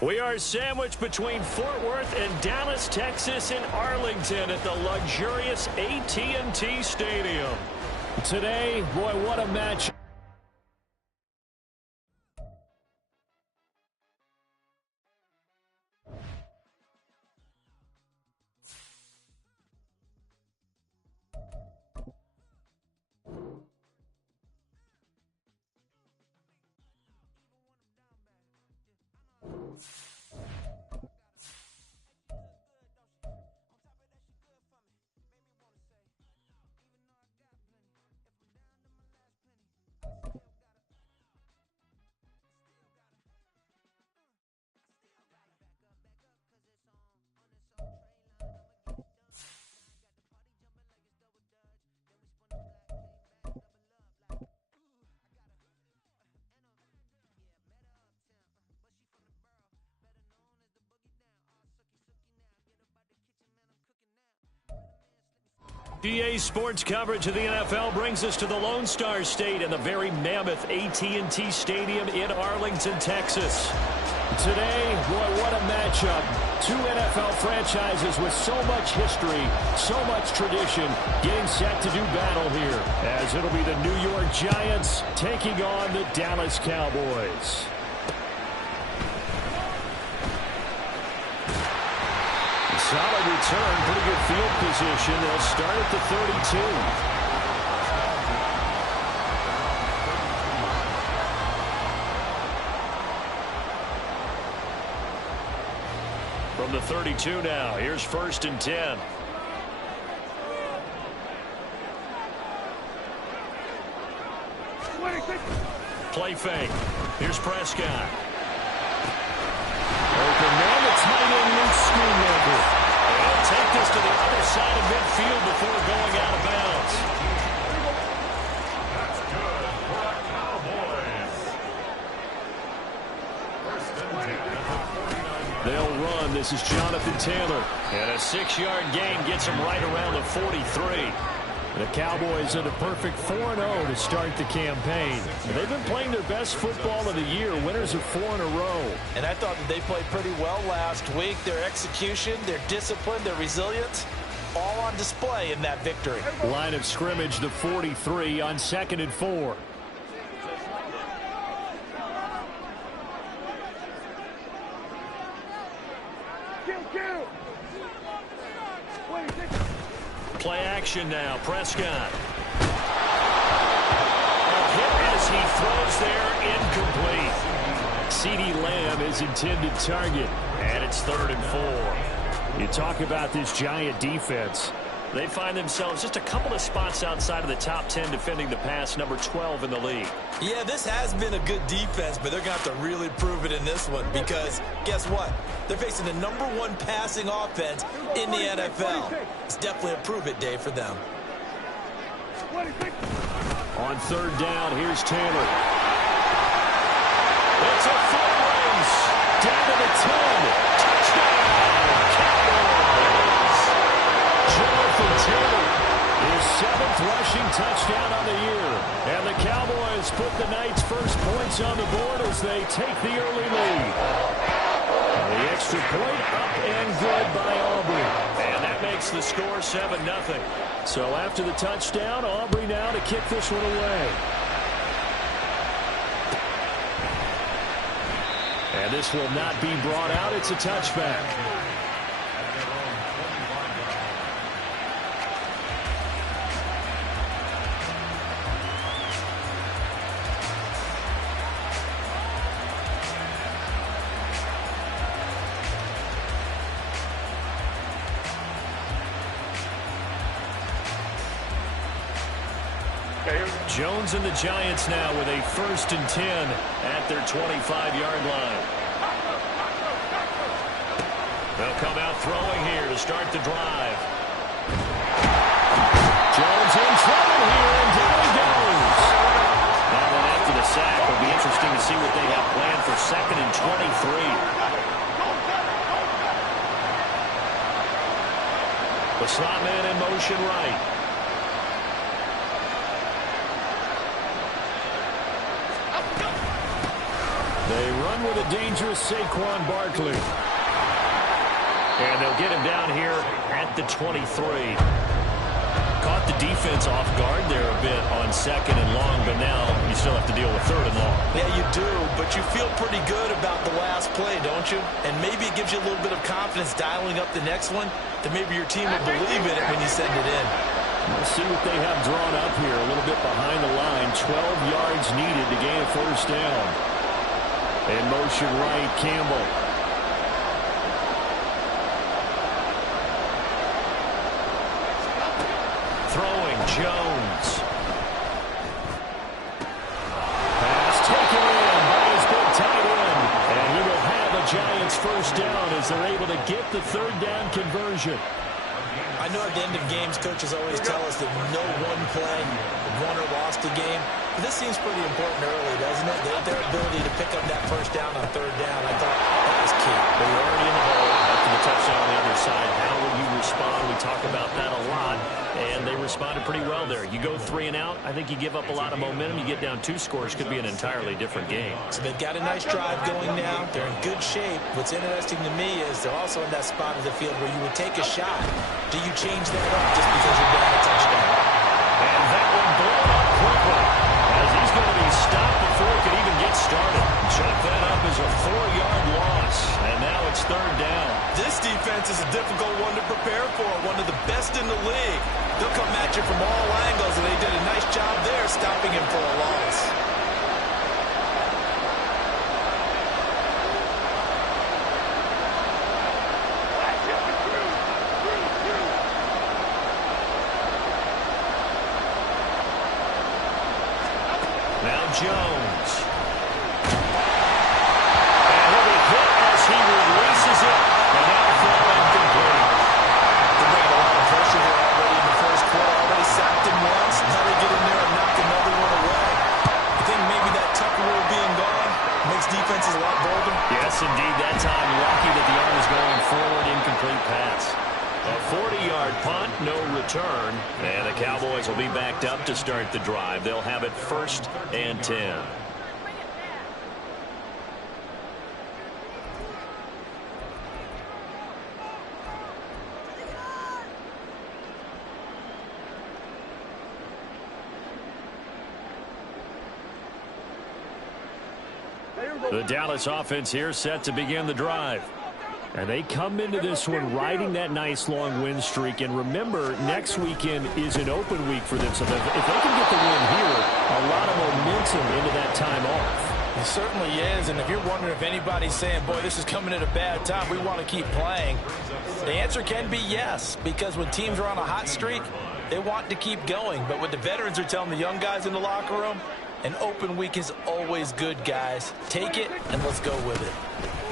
We are sandwiched between Fort Worth and Dallas, Texas, and Arlington at the luxurious AT&T Stadium. Today, boy, what a match. GA Sports coverage of the NFL brings us to the Lone Star State and the very mammoth AT&T Stadium in Arlington, Texas. Today, boy, what a matchup. Two NFL franchises with so much history, so much tradition, getting set to do battle here, as it'll be the New York Giants taking on the Dallas Cowboys. Solid return, pretty good field position. They'll start at the 32. From the 32 now, here's 1st and 10. Play fake. Here's Prescott. Open man, the tight end Luke Schoonmaker. They'll take this to the other side of midfield before going out of bounds. That's good for the Cowboys. They'll run. This is Jonathan Taylor. And a 6-yard gain gets him right around the 43. The Cowboys are the perfect 4-0 to start the campaign. And they've been playing their best football of the year, winners of 4 in a row. And I thought that they played pretty well last week. Their execution, their discipline, their resilience, all on display in that victory. Line of scrimmage, the 43 on 2nd and 4. Play action now. Prescott. A hit as he throws there, incomplete. CeeDee Lamb is intended target, and it's 3rd and 4. You talk about this Giant defense. They find themselves just a couple of spots outside of the top 10 defending the pass, number 12 in the league. Yeah, this has been a good defense, but they're going to have to really prove it in this one because guess what? They're facing the number 1 passing offense in the NFL. It's definitely a prove-it day for them. On 3rd down, here's Taylor. It's a foot race. Down to the 10. Touchdown, Cowboys. Jonathan Taylor, his 7th rushing touchdown on the year. And the Cowboys put the night's first points on the board as they take the early lead. And the extra point up and good by Aubrey. And that makes the score 7-0. So after the touchdown, Aubrey now to kick this one away. And this will not be brought out. It's a touchback. Jones and the Giants now with a 1st and 10 at their 25-yard line. They'll come out throwing here to start the drive. Jones in trouble here, and down he goes. Now then after the sack, it'll be interesting to see what they have planned for 2nd and 23. The slot man in motion right. They run run with a dangerous Saquon Barkley. And they'll get him down here at the 23. Caught the defense off guard there a bit on 2nd and long, but now you still have to deal with 3rd and long. Yeah, you do, but you feel pretty good about the last play, don't you? And maybe it gives you a little bit of confidence dialing up the next one, that maybe your team will believe in it when you send it in. Let's see what they have drawn up here. A little bit behind the line. 12 yards needed to gain a 1st down. In motion right, Campbell. Throwing, Jones. Pass taken in by his big tight end. And he will have a Giants 1st down as they're able to get the 3rd down conversion. I know at the end of games, coaches always tell us that no one play won or lost a game. But this seems pretty important early, doesn't it? Their ability to pick up that 1st down on 3rd down, I thought that was key. Well, you're already in the hole after the touchdown on the other side. How will you respond? We talk about that a lot, and they responded pretty well there. You go 3 and out, I think you give up a lot of momentum. You get down 2 scores, could be an entirely different game. So they've got a nice drive going now. They're in good shape. What's interesting to me is they're also in that spot of the field where you would take a shot. Do you change that up just because you're down a touchdown? And that one blown up quickly, as he's going to be stopped before he could even get started. Chuck that up as a 4-yard loss, and now it's 3rd down. This defense is a difficult one to prepare for, one of the best in the league. They'll come at you from all angles, and they did a nice job there stopping him for a loss. Now Jones. And he'll be hit as he releases it. And now throw incomplete. They're bringing a lot of pressure here already in the 1st quarter. Already sacked him once. Now they get in there and knock another one away. I think maybe that Tucker rule being gone makes defenses a lot bolder. Yes, indeed. That time, lucky that the arm is going forward. Incomplete pass. A 40-yard punt, no return. And the Cowboys will be backed up to start the drive. They'll have it 1st and 10. The Dallas offense here set to begin the drive. And they come into this one riding that nice long win streak. And remember, next weekend is an open week for them. So if they can get the win here, a lot of momentum into that time off. It certainly is. And if you're wondering if anybody's saying, boy, this is coming at a bad time, we want to keep playing, the answer can be yes. Because when teams are on a hot streak, they want to keep going. But what the veterans are telling the young guys in the locker room, an open week is always good, guys. Take it, and let's go with it.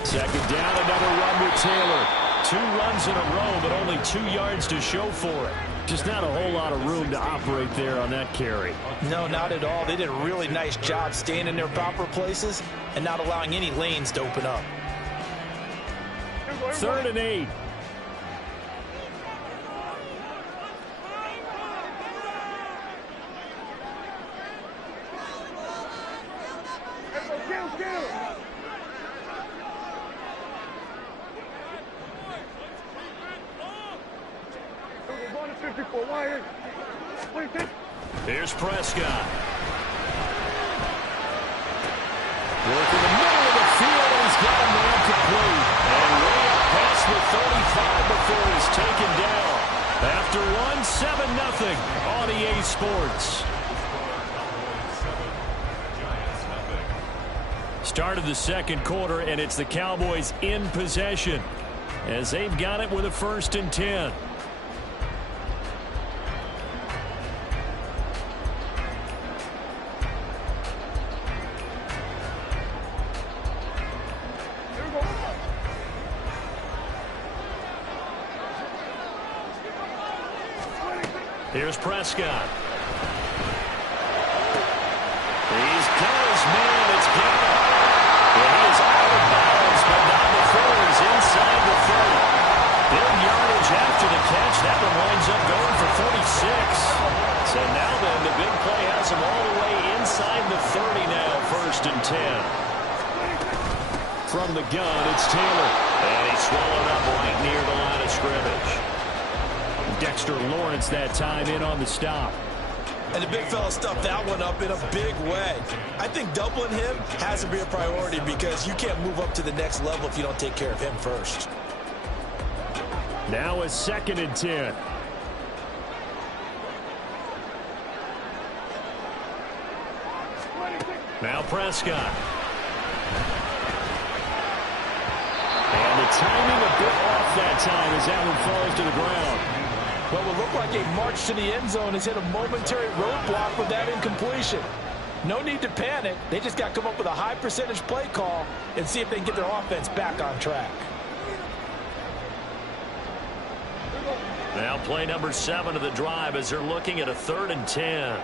2nd down, another run with Taylor. 2 runs in a row, but only 2 yards to show for it. Just not a whole lot of room to operate there on that carry. No, not at all. They did a really nice job staying in their proper places and not allowing any lanes to open up. 3rd and 8. Here's Prescott. Working the middle of the field, and he's got a man complete. And way up past the 35 before he's taken down. After one, 7-0 on EA Sports. Start of the 2nd quarter, and it's the Cowboys in possession as they've got it with a 1st and 10. Here's Prescott. He's got his man. It's Campbell. And he is out of bounds, but not before he's inside the 30. Big yardage after the catch. That one winds up going for 46. So now then, the big play has him all the way inside the 30 now, 1st and 10. from the gun, it's Taylor. And he's swallowed up right near the line of scrimmage. Dexter Lawrence that time in on the stop. And the big fella stuffed that one up in a big way. I think doubling him has to be a priority because you can't move up to the next level if you don't take care of him first. Now a 2nd and 10. Now Prescott. And the timing a bit off that time as that one falls to the ground. What will look like a march to the end zone has hit a momentary roadblock with that incompletion. No need to panic. They just got to come up with a high percentage play call and see if they can get their offense back on track. Now play number 7 of the drive as they're looking at a 3rd and 10.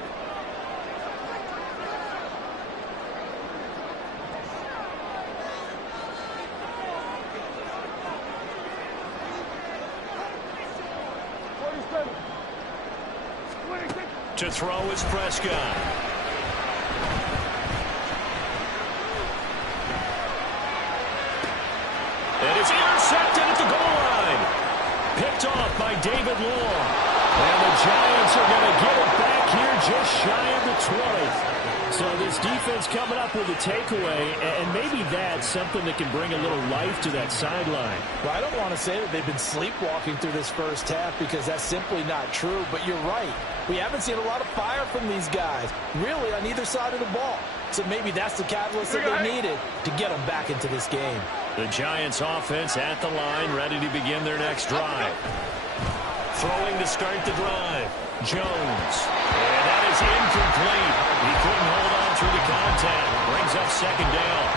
To throw is Prescott. And it's intercepted at the goal line. Picked off by David Long. And the Giants are going to get it back here just shy of the 20. So this defense coming up with a takeaway, and maybe that's something that can bring a little life to that sideline. Well, I don't want to say that they've been sleepwalking through this first half because that's simply not true, but you're right. We haven't seen a lot of fire from these guys, really, on either side of the ball. So maybe that's the catalyst that they needed to get them back into this game. The Giants offense at the line, ready to begin their next drive. Throwing to start the drive. Jones. And that is incomplete. He couldn't hold on through the contact. Brings up 2nd down.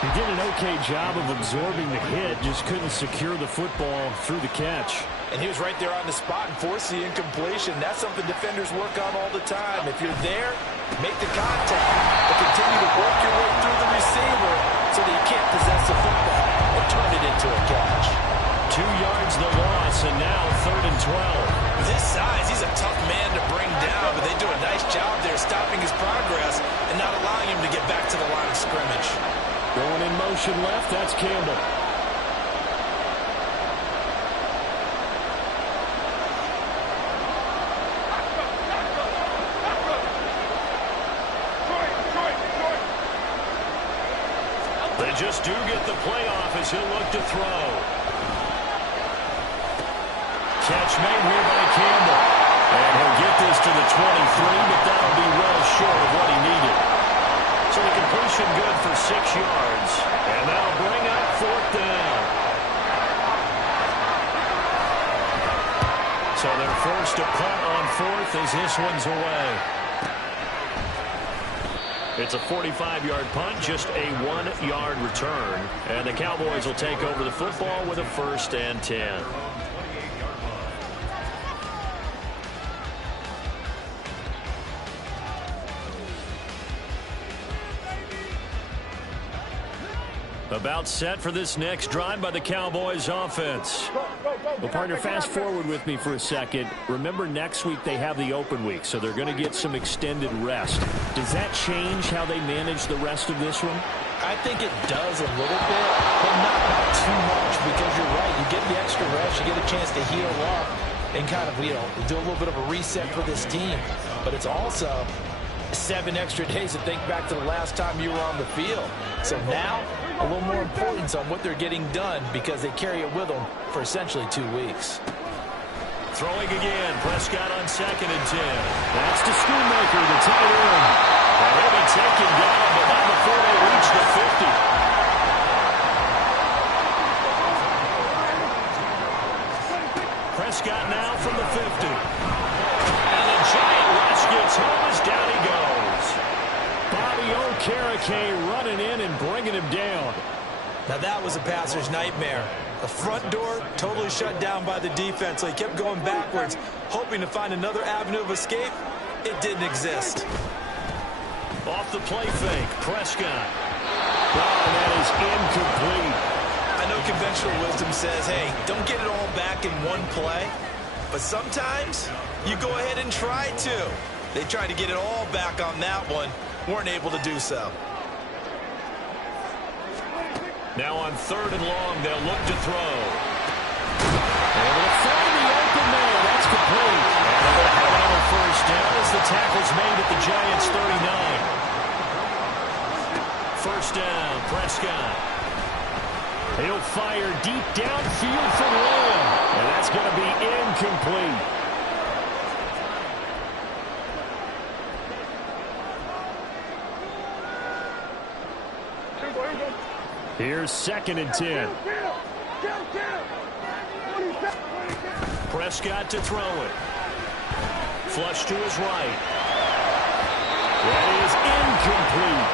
He did an okay job of absorbing the hit, just couldn't secure the football through the catch. And he was right there on the spot and forced the incompletion. That's something defenders work on all the time. If you're there, make the contact, but continue to work your way through the receiver so that you can't possess the football and turn it into a catch. 2 yards the loss, and now 3rd and 12. With his size, he's a tough man to bring down, but they do a nice job there stopping his progress and not allowing him to get back to the line of scrimmage. Going in motion left, that's Campbell. They just do get the playoff as he'll look to throw. Catch made here by Campbell. And he'll get this to the 23, but that'll be well short of what he needed. So the completion good for 6 yards. And that'll bring up 4th down. So they're forced to punt on 4th as this one's away. It's a 45-yard punt, just a 1-yard return. And the Cowboys will take over the football with a 1st and 10. About set for this next drive by the Cowboys offense. Well, partner, fast forward with me for a second. Remember, next week they have the open week, so they're going to get some extended rest. Does that change how they manage the rest of this one? I think it does a little bit, but not too much, because you're right. You get the extra rest, you get a chance to heal up and kind of, do a little bit of a reset for this team. But it's also 7 extra days to think back to the last time you were on the field. So now, a little more importance on what they're getting done because they carry it with them for essentially 2 weeks. Throwing again, Prescott on 2nd and 10. That's to Schoonmaker, the tight end. And he'll be taken down, but not before they reach the 50. Prescott now from the 50. And the giant rush gets home as down he goes. Bobby Okereke running in and bringing him down. Now that was a passer's nightmare. The front door totally shut down by the defense, so he kept going backwards, hoping to find another avenue of escape. It didn't exist. Off the play fake, Prescott. That is incomplete. I know conventional wisdom says, hey, don't get it all back in one play. But sometimes you go ahead and try to. They tried to get it all back on that one. Weren't able to do so. Now on 3rd and long, they'll look to throw. Able to find the open man. That's complete. And they're going to have another first down as the tackle's made at the Giants' 39. First down, Prescott. He'll fire deep downfield for Lamb. And that's going to be incomplete. Here's 2nd and 10. Prescott to throw it. Flush to his right. That is incomplete.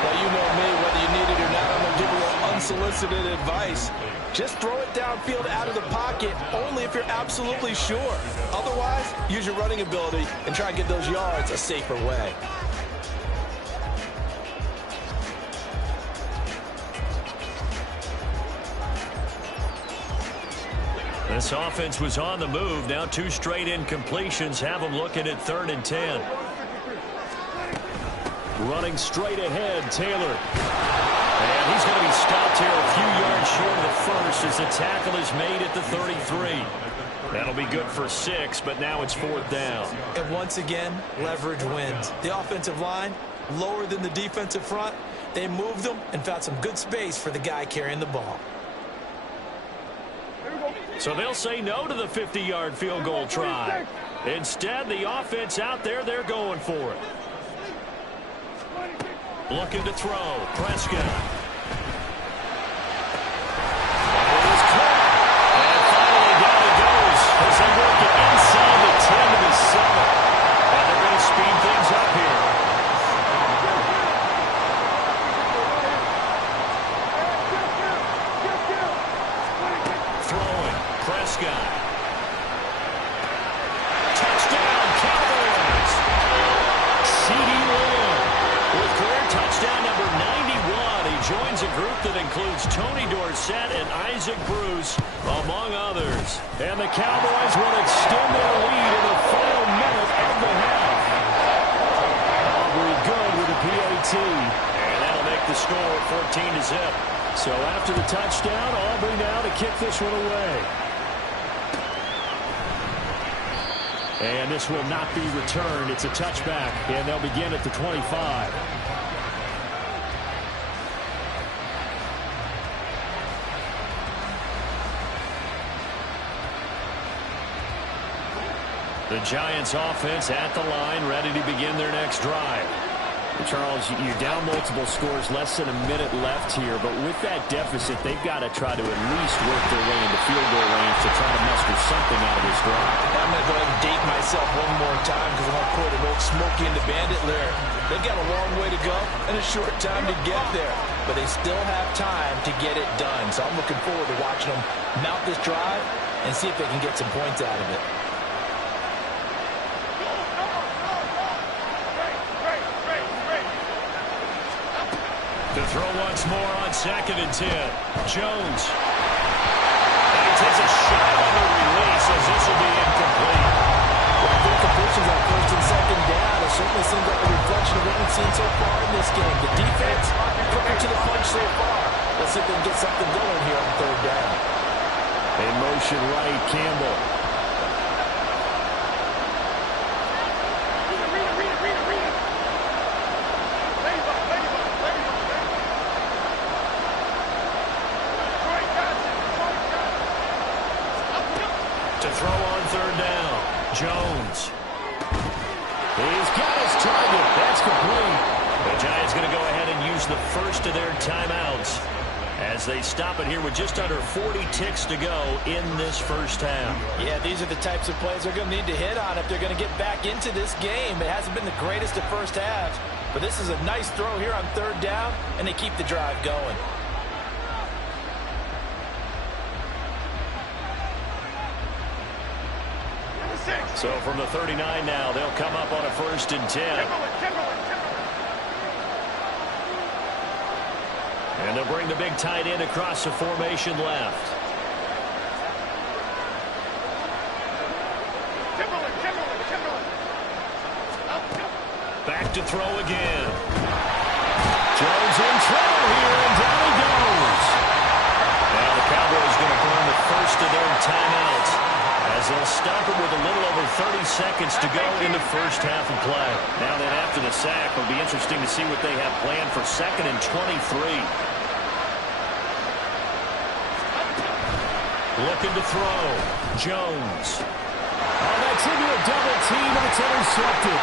Well, you know me, whether you need it or not, I'm going to give you a little unsolicited advice. Just throw it downfield out of the pocket, only if you're absolutely sure. Otherwise, use your running ability and try and get those yards a safer way. This offense was on the move. Now 2 straight incompletions have them looking at 3rd and 10. Running straight ahead, Taylor. And he's going to be stopped here a few yards short of the first as the tackle is made at the 33. That'll be good for 6, but now it's 4th down. And once again, leverage wins. The offensive line, lower than the defensive front. They moved them and found some good space for the guy carrying the ball. So they'll say no to the 50-yard field goal try. Instead, the offense out there, they're going for it. Looking to throw. Prescott. And finally down it goes as they work it inside the 10 to the 7. And they're going to speed things up here. Prescott. Touchdown, Cowboys. CeeDee Lamb with career touchdown number 91. He joins a group that includes Tony Dorsett and Isaac Bruce, among others. And the Cowboys will extend their lead in the final minute of the half. Aubrey good with a PAT. And that'll make the score 14-0. So after the touchdown, Aubrey now to kick this one away. And this will not be returned. It's a touchback, and they'll begin at the 25. The Giants offense at the line, ready to begin their next drive. Charles, you're down multiple scores, less than a minute left here, but with that deficit, they've got to try to at least work their way into field goal range to try to muster something out of this drive. I'm going to go ahead and date myself one more time because I want to quote an old Smokey and the Bandit lyric. They've got a long way to go and a short time to get there, but they still have time to get it done. So I'm looking forward to watching them mount this drive and see if they can get some points out of it. To throw once more on 2nd and 10. Jones. And he takes a shot on the release as this will be incomplete. Well, the completions on 1st and 2nd down. It certainly seems like a reflection of what we've seen so far in this game. The defense putting to the punch so far. Let's see if they can get something going here on 3rd down. In motion right, Campbell. To throw on 3rd down, Jones. He's got his target. That's complete. The Giants going to go ahead and use the first of their timeouts as they stop it here with just under 40 ticks to go in this first half. Yeah, these are the types of plays they're going to need to hit on if they're going to get back into this game. It hasn't been the greatest of first halves, but this is a nice throw here on 3rd down, and they keep the drive going. So from the 39 now, they'll come up on a 1st and 10. And they'll bring the big tight end across the formation left. Back to throw again. Jones in trouble here, and down he goes. of their timeouts, as they'll stop it with a little over 30 seconds to go in the first half of play. Now then, after the sack, it'll be interesting to see what they have planned for 2nd and 23. Looking to throw. Jones. Oh, that's into a double team, and it's intercepted.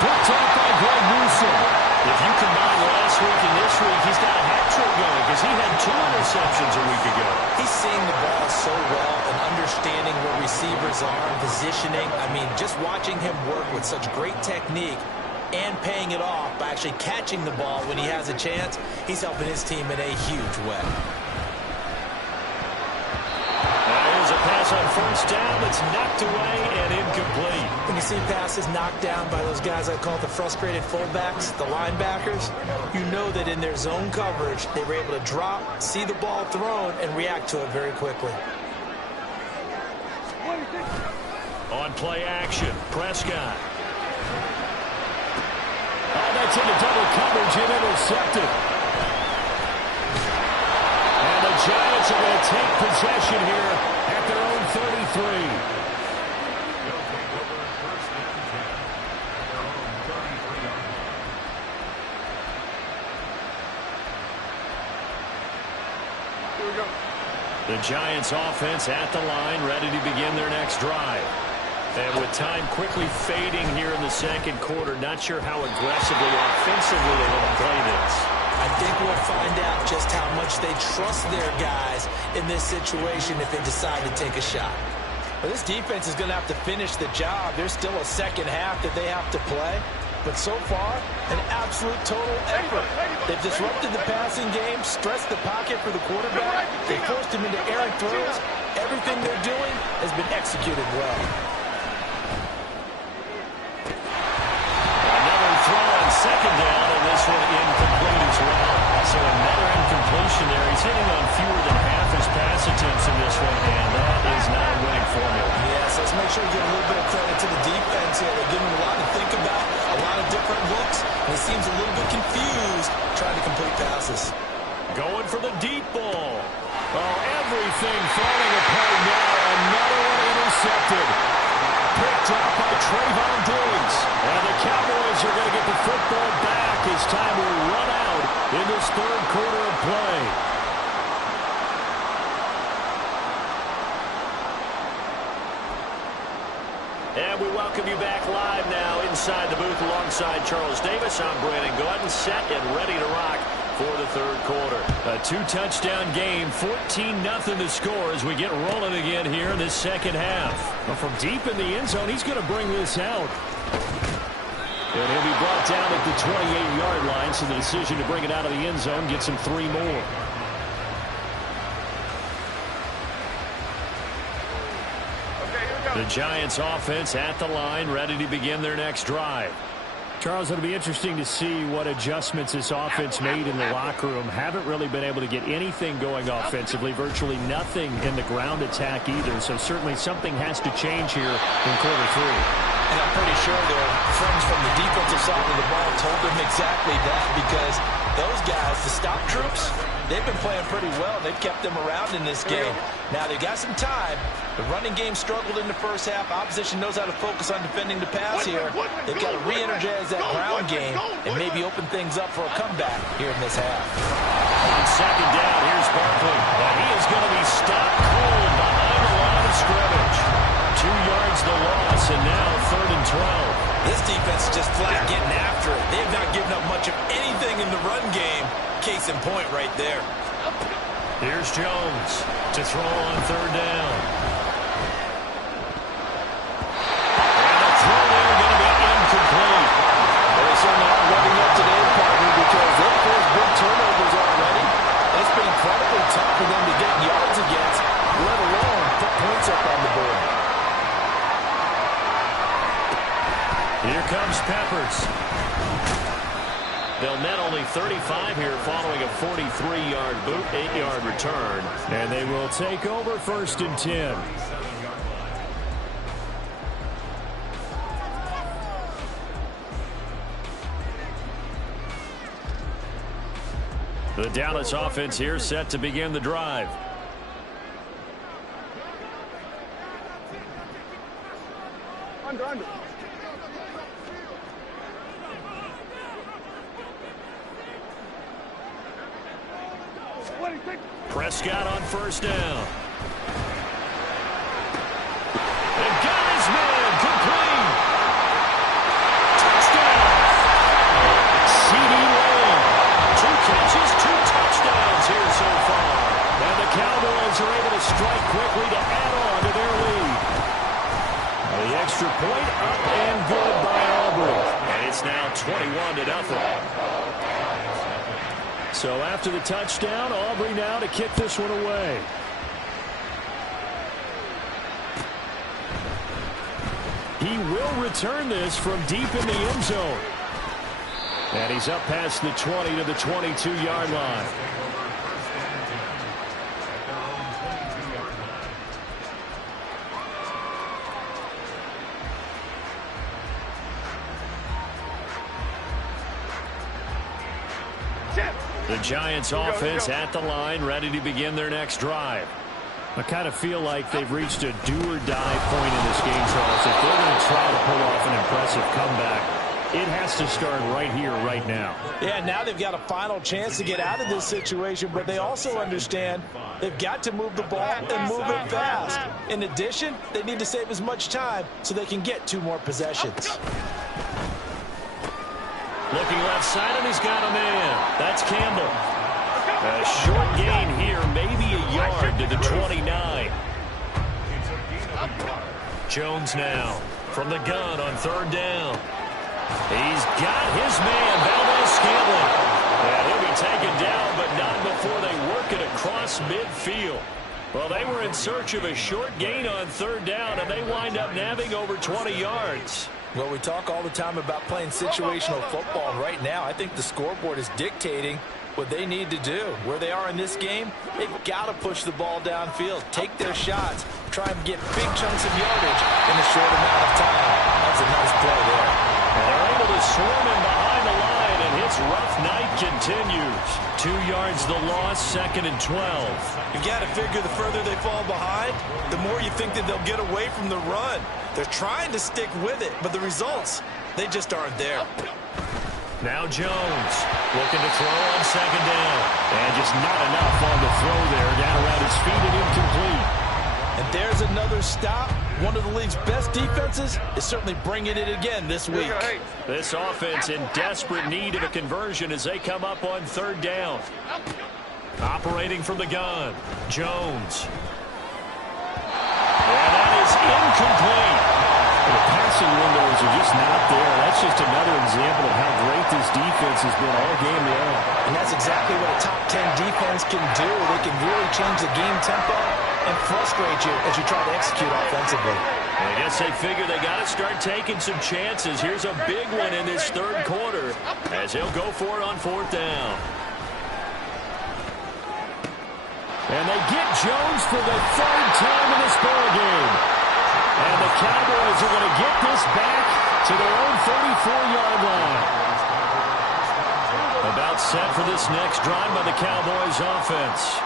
Picked off by Greg Newsome. If you combine last week and this week, he's got a hat trick going because he had 2 interceptions a week ago. He's seeing the ball so well and understanding where receivers are and positioning. I mean, just watching him work with such great technique and paying it off by actually catching the ball when he has a chance, he's helping his team in a huge way. Here's a pass on first down that's knocked away and incomplete. When you see passes knocked down by those guys I call the frustrated fullbacks, the linebackers, you know that in their zone coverage, they were able to drop, see the ball thrown, and react to it very quickly. On play action, Prescott. Oh, that's into double coverage and intercepted. And the Giants are going to take possession here at their own 33. The Giants offense at the line, ready to begin their next drive. And with time quickly fading here in the second quarter, not sure how aggressively, offensively they want to play this. I think we'll find out just how much they trust their guys in this situation if they decide to take a shot. Well, this defense is going to have to finish the job. There's still a second half that they have to play. But so far, an absolute total effort. They've disrupted the passing game, stressed the pocket for the quarterback. They forced him into errant throws. Everything they're doing has been executed well. Another throw on second down, and this one incomplete as well. So another incompletion there. He's hitting on fewer than half his pass attempts in this one, and that is not a winning formula. Yes, let's make sure we give a little bit of credit to the defense here. They're giving him a lot to think about, a lot of different looks, and he seems a little bit confused trying to complete passes. Going for the deep ball. Oh, everything falling apart now. Another one intercepted. Picked up by Trayvon Diggs. And the Cowboys are going to get the football back as time will run out in this third quarter of play. And we welcome you back live now inside the booth alongside Charles Davis. I'm Brandon Gaudin, set and ready to rock for the third quarter. A 2-touchdown game, 14-0 the score as we get rolling again here in this second half. Well, from deep in the end zone, he's going to bring this out. And he'll be brought down at the 28-yard line, so the decision to bring it out of the end zone gets him 3 more. The Giants offense at the line, ready to begin their next drive. Charles, it'll be interesting to see what adjustments this offense made in the locker room. Haven't really been able to get anything going offensively, virtually nothing in the ground attack either. So certainly something has to change here in quarter 3. And I'm pretty sure their friends from the defensive side of the ball told them exactly that, because those guys, the stop troops, they've been playing pretty well. They've kept them around in this game. Now, they've got some time. The running game struggled in the first half. Opposition knows how to focus on defending the pass here. They've got to re-energize that ground game and maybe open things up for a comeback here in this half. On second down, here's Barkley. But he is going to be stopped cold behind the line of scrimmage. 2 yards the loss, and now 3rd and 12. This defense is just flat getting after it. They've not given up much of anything in the run game. Case in point right there. Here's Jones to throw on 3rd down. And the throw there going to be incomplete. Well, they certainly are revving up today, partner, because they've forced big turnovers already. It's been incredibly tough for them to get yards against, let alone put points up on the board. Here comes Peppers. They'll net only 35 here following a 43-yard boot, 8-yard return. And they will take over 1st and 10. The Dallas offense here set to begin the drive. Prescott on first down. And got his man complete. Touchdown. CeeDee Lamb. 2 catches, 2 touchdowns here so far. And the Cowboys are able to strike quickly to add on to their lead. The extra point up and good by Aubrey. And it's now 21-0. So after the touchdown, Aubrey now to kick this one away. He will return this from deep in the end zone. And he's up past the 20 to the 22-yard line. The Giants offense at the line, ready to begin their next drive. I kind of feel like they've reached a do-or-die point in this game, Charles. If they're going to try to pull off an impressive comeback, it has to start right here, right now. Yeah, now they've got a final chance to get out of this situation, but they also understand they've got to move the ball and move it fast. In addition, they need to save as much time so they can get 2 more possessions. Looking left side, and he's got a man. That's Campbell. A short gain here, maybe a yard to the 29. Jones now from the gun on third down. He's got his man, Valdez-Scantling. And he'll be taken down, but not before they work it across midfield. Well, they were in search of a short gain on third down, and they wind up nabbing over 20 yards. Well, we talk all the time about playing situational football. Right now, I think the scoreboard is dictating what they need to do. Where they are in this game, they've got to push the ball downfield, take their shots, try and get big chunks of yardage in a short amount of time. That's a nice play there. And they're able to swarm him behind the line, and his rough night continues. 2 yards the loss, 2nd and 12. You got to figure the further they fall behind, the more you think that they'll get away from the run. They're trying to stick with it, but the results, they just aren't there. Now Jones looking to throw on 2nd down. And just not enough on the throw there. Down around his feet and incomplete. And there's another stop. One of the league's best defenses is certainly bringing it again this week. This offense in desperate need of a conversion as they come up on 3rd down. Operating from the gun, Jones. And that is incomplete. The passing windows are just not there. That's just another example of how great this defense has been all game long. And that's exactly what a top 10 defense can do. They can really change the game tempo and frustrate you as you try to execute offensively. I guess they figure they got to start taking some chances. Here's a big one in this 3rd quarter as he'll go for it on 4th down. And they get Jones for the 3rd time in this ballgame. And the Cowboys are going to get this back to their own 34-yard line. About set for this next drive by the Cowboys offense.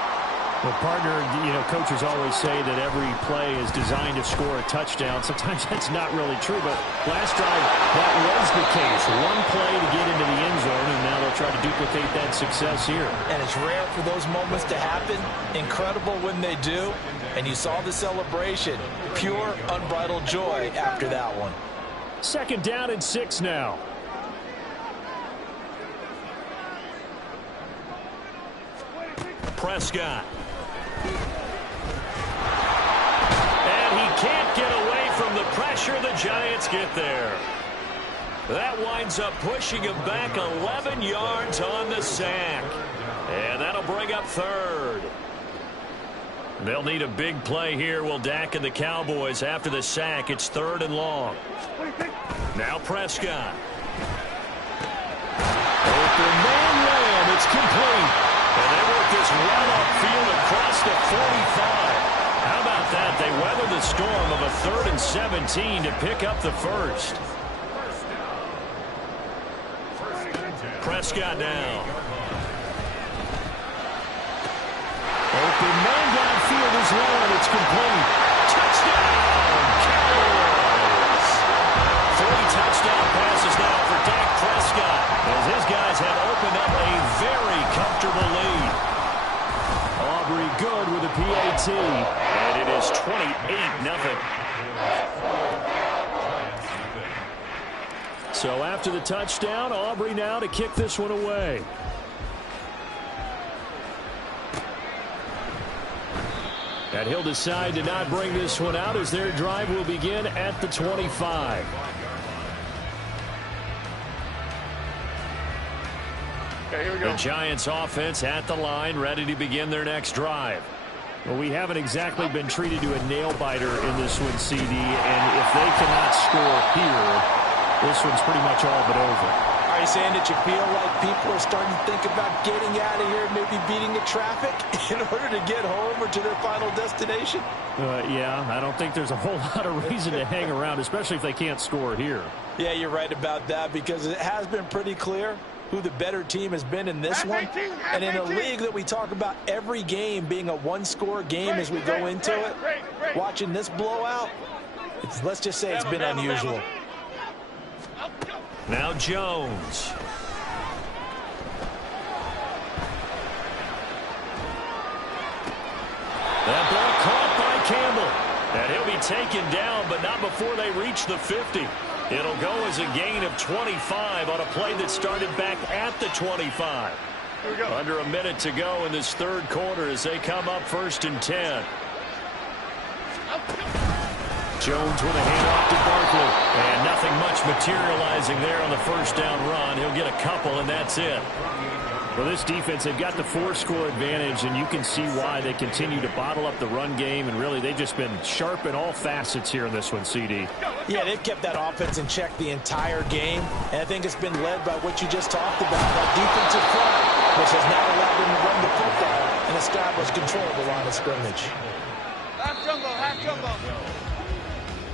Well, partner, coaches always say that every play is designed to score a touchdown. Sometimes that's not really true, but last drive, that was the case. One play to get into the end zone, and now they'll try to duplicate that success here. And it's rare for those moments to happen. Incredible when they do. And you saw the celebration. Pure, unbridled joy after that one. 2nd down and 6 now. Prescott. And he can't get away from the pressure. The Giants get there. That winds up pushing him back 11 yards on the sack. And that'll bring up 3rd. They'll need a big play here, will Dak and the Cowboys after the sack. It's 3rd and long. Now Prescott. Open man Lamb. It's complete. And they work this right upfield across the 45. How about that? They weather the storm of a 3rd and 17 to pick up the 1st. Prescott now. Open man downfield is long. It's complete. Touchdown, Cowboys. So after the touchdown, Aubrey now to kick this one away. And he'll decide to not bring this one out as their drive will begin at the 25. Okay, here we go. The Giants offense at the line, ready to begin their next drive. Well, we haven't exactly been treated to a nail-biter in this one, CD, and if they cannot score here, this one's pretty much all but over. Are you saying that you feel like people are starting to think about getting out of here, maybe beating the traffic in order to get home or to their final destination? Yeah, I don't think there's a whole lot of reason to hang around, especially if they can't score here. Yeah, you're right about that because it has been pretty clear who the better team has been in this one. And in a league that we talk about every game being a one-score game as we go into it, watching this blowout, let's just say it's been unusual. Now Jones. That ball caught by Campbell. And he'll be taken down, but not before they reach the 50. It'll go as a gain of 25 on a play that started back at the 25. Under a minute to go in this third quarter as they come up 1st and 10. Jones with a handoff to Barkley. And nothing much materializing there on the first down run. He'll get a couple, and that's it. Well, this defense, they've got the 4-score advantage, and you can see why they continue to bottle up the run game, and really they've just been sharp in all facets here in this one, CD. Yeah, they've kept that offense in check the entire game, and I think it's been led by what you just talked about, that defensive front, which has now allowed them to run the football and establish control of the line of scrimmage. Half jumbo, half jumbo.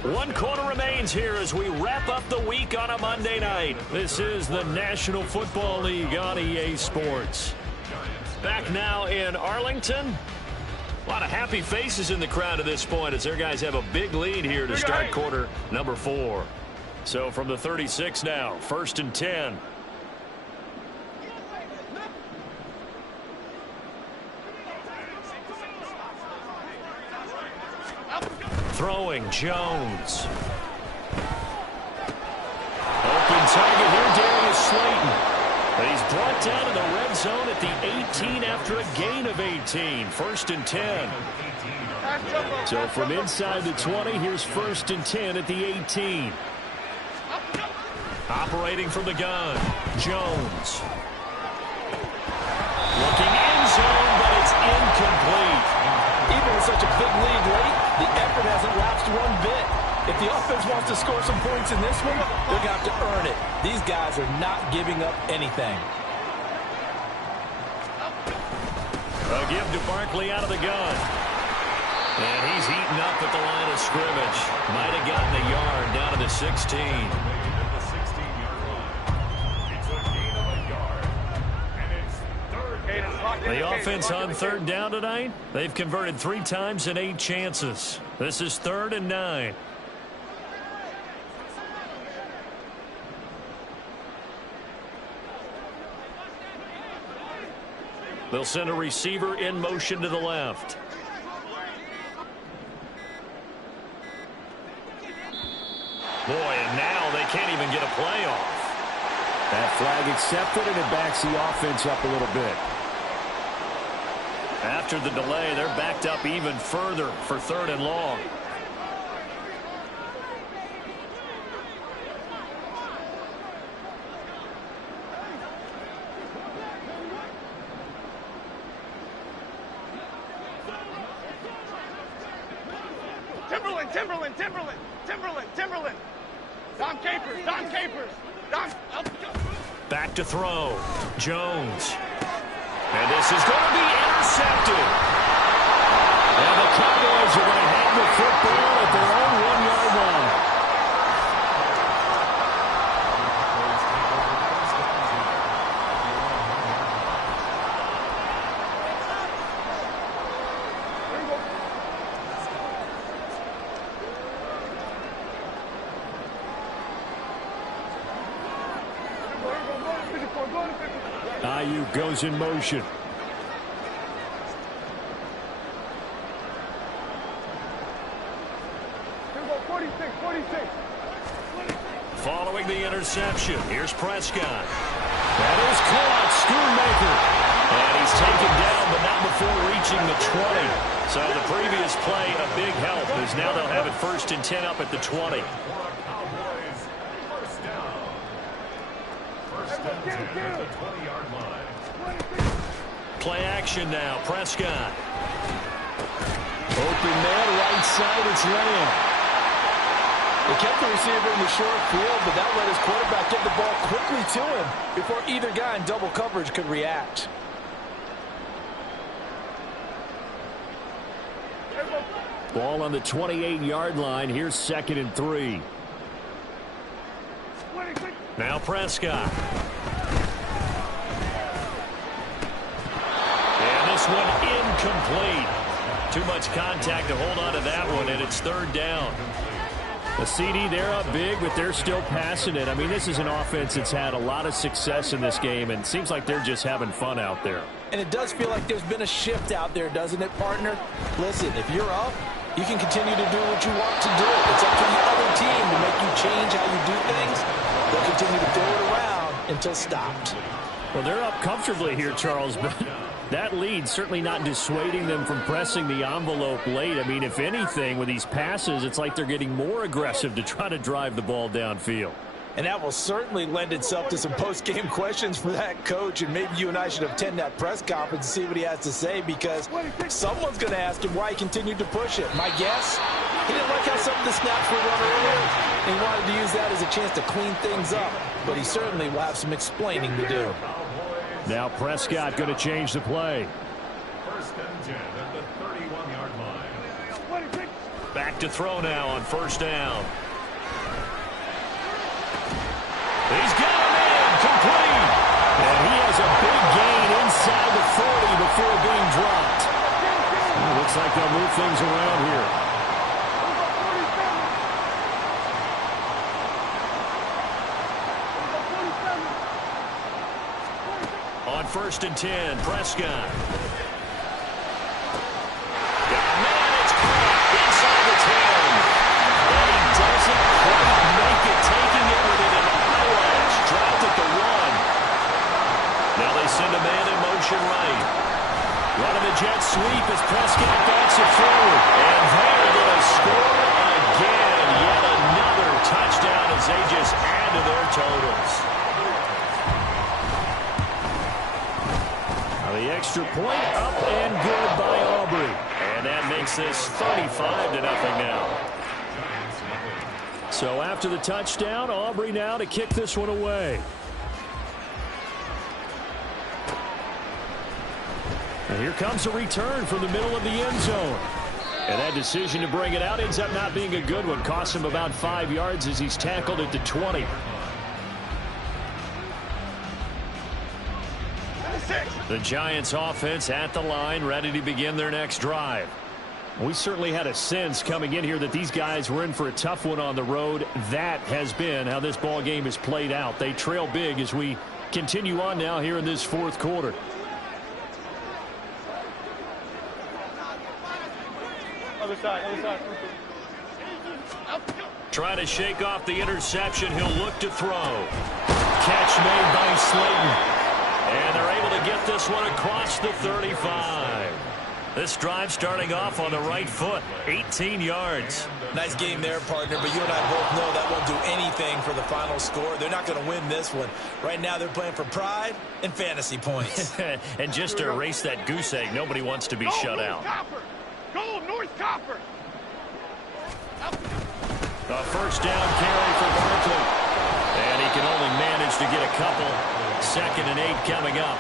1 quarter remains here as we wrap up the week on a Monday night. This is the National Football League on EA Sports. Back now in Arlington. A lot of happy faces in the crowd at this point as their guys have a big lead here to start quarter number 4. So from the 36 now, 1st and 10. Throwing Jones. Open target here, Darius Slayton. But he's brought down to the red zone at the 18 after a gain of 18. 1st and 10. So from inside the 20, here's 1st and 10 at the 18. Operating from the gun, Jones. Looking end zone, but it's incomplete. Even with such a big lead late, the effort hasn't lapsed one bit. If the offense wants to score some points in this one, they're going to have to earn it. These guys are not giving up anything. A give to Barkley out of the gun. And he's eaten up at the line of scrimmage. Might have gotten a yard down to the 16. The offense on 3rd down tonight, they've converted 3 times in 8 chances. This is 3rd and 9. They'll send a receiver in motion to the left. Boy, and now they can't even get a play off. That flag accepted, and it backs the offense up a little bit. After the delay, they're backed up even further for 3rd and long. Timberland, Timberland, Timberland, Timberland, Timberland. Don Capers, Don Capers, Don. Back to throw. Jones. And this is going to be intercepted. And the Cowboys are going to have the football at their own 1-yard line. Ayuk goes in motion. throwing the interception. Here's Prescott. That is caught. Schoonmaker. And he's taken down, but not before reaching the 20. So the previous play, a big help, as now they'll have it 1st and 10 up at the 20. Play action now. Prescott. Open man, right side, it's Lamb. They kept the receiver in the short field, but that let his quarterback get the ball quickly to him before either guy in double coverage could react. Ball on the 28-yard line. Here's 2nd and 3. Now Prescott. And this one incomplete. Too much contact to hold on to that one, and it's 3rd down. The CD, they're up big, but they're still passing it. I mean, this is an offense that's had a lot of success in this game, and it seems like they're just having fun out there. And it does feel like there's been a shift out there, doesn't it, partner? Listen, if you're up, you can continue to do what you want to do. It's up to the other team to make you change how you do things. They'll continue to throw it around until stopped. Well, they're up comfortably here, Charles, but that lead certainly not dissuading them from pressing the envelope late. I mean, if anything, with these passes, it's like they're getting more aggressive to try to drive the ball downfield. And that will certainly lend itself to some post-game questions for that coach. And maybe you and I should attend that press conference and see what he has to say, because someone's going to ask him why he continued to push it. My guess, he didn't like how some of the snaps were run earlier, and he wanted to use that as a chance to clean things up. But he certainly will have some explaining to do. Now Prescott going to change the play. 1st and 10 at the 31-yard line. Back to throw now on 1st down. He's got him in, complete. And he has a big gain inside the 40 before being dropped. Well, looks like they'll move things around here. On 1st and 10, Prescott. Man, it's caught inside the 10. And he doesn't quite make it, taking it within an eyelash. Dropped at the 1. Now they send a man in motion right. Running the jet sweep as Prescott backs it forward. And they're going to score again. Yet another touchdown as they just add to their totals. The extra point up and good by Aubrey. And that makes this 35-0 now. So after the touchdown, Aubrey now to kick this one away. And here comes a return from the middle of the end zone. And that decision to bring it out ends up not being a good one. Costs him about 5 yards as he's tackled at the 20. The Giants offense at the line, ready to begin their next drive. We certainly had a sense coming in here that these guys were in for a tough one on the road. That has been how this ball game is played out. They trail big as we continue on now here in this 4th quarter. Other side, other side. Trying to shake off the interception. He'll look to throw. Catch made by Slayton. And they're able to get this one across the 35. This drive starting off on the right foot. 18 yards. Nice game there, partner, but you and I both know that won't do anything for the final score. They're not going to win this one. Right now they're playing for pride and fantasy points. And just to erase that goose egg, nobody wants to be shut out. Go, North Copper! A 1st down carry for Barkley. And he can only manage to get a couple. 2nd and 8 coming up.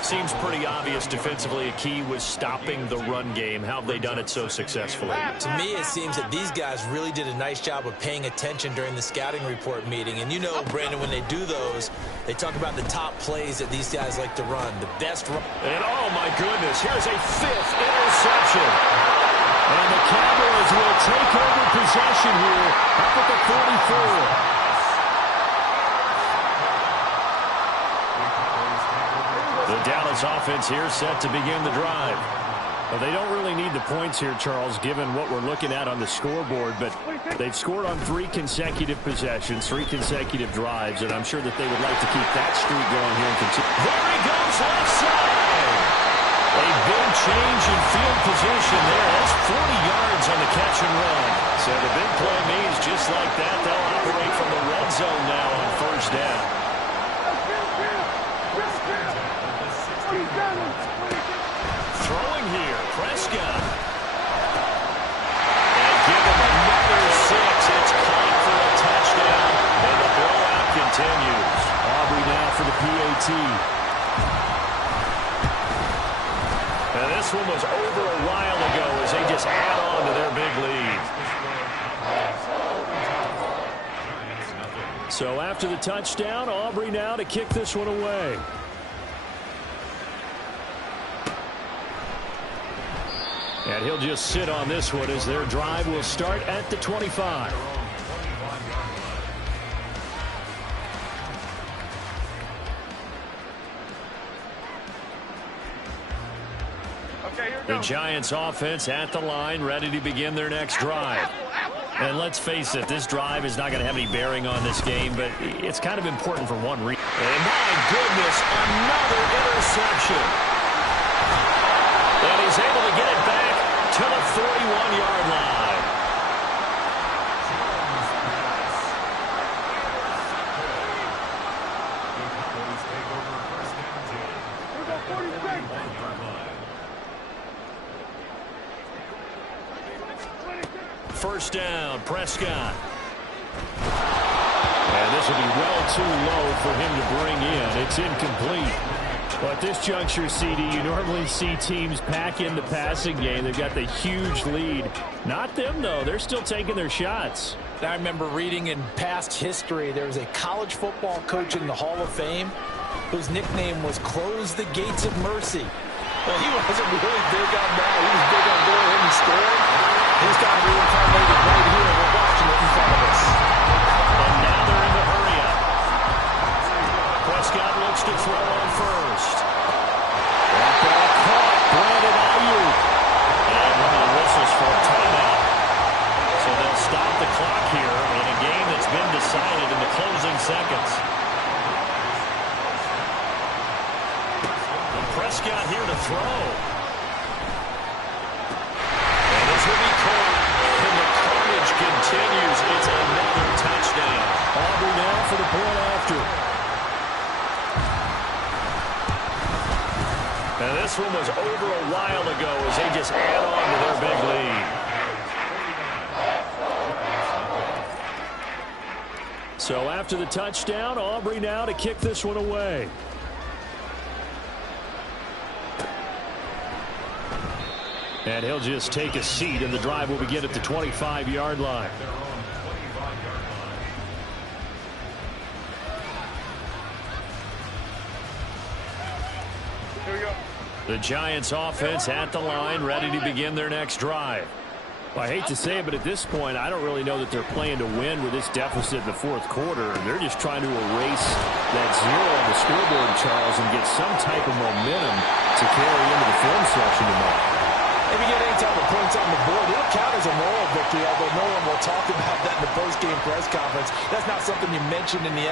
Seems pretty obvious defensively a key was stopping the run game. How have they done it so successfully? To me, it seems that these guys really did a nice job of paying attention during the scouting report meeting. And you know, Brandon, when they do those, they talk about the top plays that these guys like to run. The best run. And oh my goodness, here's a 5th interception. And the Cowboys will take over possession here up at the 44. The Dallas offense here set to begin the drive. Well, they don't really need the points here, Charles, given what we're looking at on the scoreboard, but they've scored on 3 consecutive possessions, 3 consecutive drives, and I'm sure that they would like to keep that streak going here and continue. There he goes left side. A big change in field position there. That's 40 yards on the catch and run. So the big play means just like that, they'll operate from the red zone now on first down. Throwing here, Prescott. And give him another 6. It's caught for a touchdown. And the blowout continues. Aubrey now for the PAT. And this one was over a while ago as they just add on to their big lead. So after the touchdown, Aubrey now to kick this one away. And he'll just sit on this one as their drive will start at the 25. Okay, here we The go. Giants offense at the line, ready to begin their next drive. And let's face it, this drive is not going to have any bearing on this game, but it's kind of important for one reason. And my goodness, another interception. And he's able to get it back to the 41-yard line. First down, Prescott. And this will be well too low for him to bring in. It's incomplete. But at this juncture, CD, you normally see teams pack in the passing game. They've got the huge lead. Not them, though. They're still taking their shots. I remember reading in past history, there was a college football coach in the Hall of Fame whose nickname was Close the Gates of Mercy. Well, he wasn't really big on that. He was big on going in and scoring. He's got reincarnated right here. We're watching it in front of us. And now they're in the hurry-up. Prescott looks to throw on first. That ball caught. Brandon Ayuk. And one of the whistles for a timeout. So they'll stop the clock here in a game that's been decided in the closing seconds. Prescott here to throw. And this will be caught. And the carnage continues. It's another touchdown. Aubrey now for the point after. And this one was over a while ago as they just add on to their big lead. So after the touchdown, Aubrey now to kick this one away. And he'll just take a seat, and the drive will begin at the 25-yard line. Here we go. The Giants offense at the line, ready to begin their next drive. Well, I hate to say it, but at this point, I don't really know that they're playing to win with this deficit in the fourth quarter. They're just trying to erase that zero on the scoreboard, Charles, and get some type of momentum to carry into the film section tomorrow. If you get any type of points on the board, it'll count as a moral victory, although no one will talk about that in the post-game press conference. That's not something you mentioned in the